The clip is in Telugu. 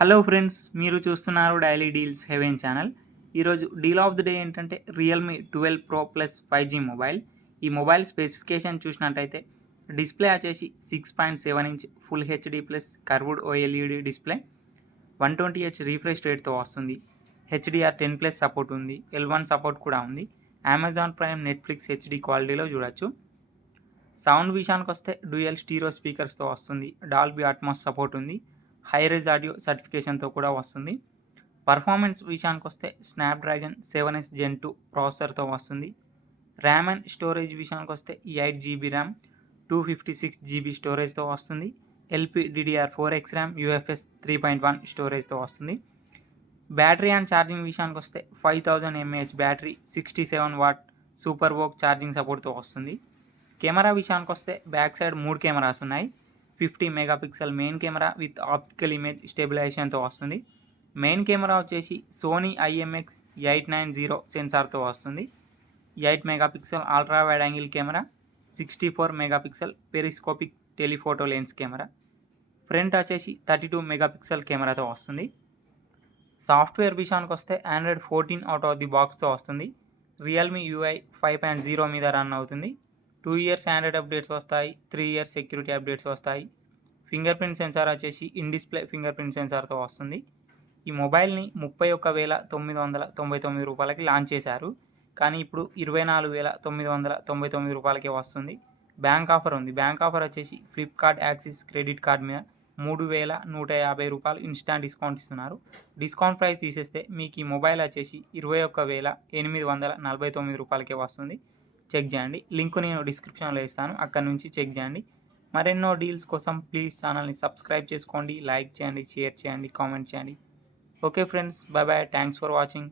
హలో ఫ్రెండ్స్, మీరు చూస్తున్నారు డైలీ డీల్స్ హెవెన్ ఛానల్. ఈరోజు డీల్ ఆఫ్ ది డే ఏంటంటే Realme 12 pro plus 5G mobile. ఈ మొబైల్ స్పెసిఫికేషన్ చూసినట్టయితే డిస్ప్లే వచ్చేసి 6.7 inch full HD plus curved OLED display, 120Hz refresh రేట్తో వస్తుంది. HDR10+ సపోర్ట్ ఉంది, L1 సపోర్ట్ కూడా ఉంది. అమెజాన్ ప్రైమ్, నెట్ఫ్లిక్స్ హెచ్డి క్వాలిటీలో చూడొచ్చు. సౌండ్ విషయానికి వస్తే డ్యూయల్ స్టీరియో స్పీకర్స్తో వస్తుంది. డాల్బీ అట్మాస్ సపోర్ట్ ఉంది. హై రేజ్ ఆడియో సర్టిఫికేషన్తో కూడా వస్తుంది. పర్ఫార్మెన్స్ విషయానికి వస్తే స్నాప్డ్రాగన్ 7S Gen 2 ప్రాసెసర్తో వస్తుంది. ర్యామ్ అండ్ స్టోరేజ్ విషయానికి వస్తే 8GB ర్యామ్, 256GB స్టోరేజ్తో వస్తుంది. LPDDR4X ర్యామ్, UFS 3.1 స్టోరేజ్తో వస్తుంది. బ్యాటరీ అండ్ ఛార్జింగ్ విషయానికి వస్తే 5000 mAh battery, 67 watt super VOOC charging సపోర్ట్తో వస్తుంది. కెమెరా విషయానికి వస్తే బ్యాక్ సైడ్ 3 కెమెరాస్ ఉన్నాయి. 50 megapixel main camera with optical image స్టెబిలైజేషన్తో వస్తుంది. మెయిన్ కెమెరా వచ్చేసి సోనీ IMX890 సెన్సార్తో వస్తుంది. 8 megapixel ultra wide angle camera, 64 megapixel periscopic telephoto lens camera. Front వచ్చేసి 32 మెగాపిక్సెల్ కెమెరాతో వస్తుంది. సాఫ్ట్వేర్ విషయానికి వస్తే ఆండ్రాయిడ్ 14 అవుట్ ఆఫ్ ది బాక్స్తో వస్తుంది. రియల్మీ UI 5.0 మీద రన్ అవుతుంది. 2 ఇయర్స్ ఆండ్రాయిడ్ అప్డేట్స్ వస్తాయి, 3 ఇయర్స్ సెక్యూరిటీ అప్డేట్స్ వస్తాయి. ఫింగర్ ప్రింట్ సెన్సార్ వచ్చేసి ఇన్ డిస్ప్లే ఫింగర్ ప్రింట్ సెన్సార్తో వస్తుంది. ఈ మొబైల్ని 31,999 రూపాయలకి లాంచ్ చేశారు, కానీ ఇప్పుడు 24,999 రూపాయలకే వస్తుంది. బ్యాంక్ ఆఫర్ ఉంది. బ్యాంక్ ఆఫర్ వచ్చేసి ఫ్లిప్కార్ట్ యాక్సిస్ క్రెడిట్ కార్డ్ మీద 3,150 రూపాయలు ఇన్స్టాంట్ డిస్కౌంట్ ఇస్తున్నారు. డిస్కౌంట్ ప్రైస్ తీసేస్తే మీకు ఈ మొబైల్ వచ్చేసి 21,849 రూపాయలకే వస్తుంది. చెక్ చేయండి. లింక్ నేను డిస్క్రిప్షన్లో ఇస్తాను, అక్కడ నుంచి చెక్ చేయండి. మరెన్నో డీల్స్ కోసం ప్లీజ్ ఛానల్ని సబ్స్క్రైబ్ చేసుకోండి, లైక్ చేయండి, షేర్ చేయండి, కామెంట్ చేయండి. Okay friends, bye bye, thanks for watching.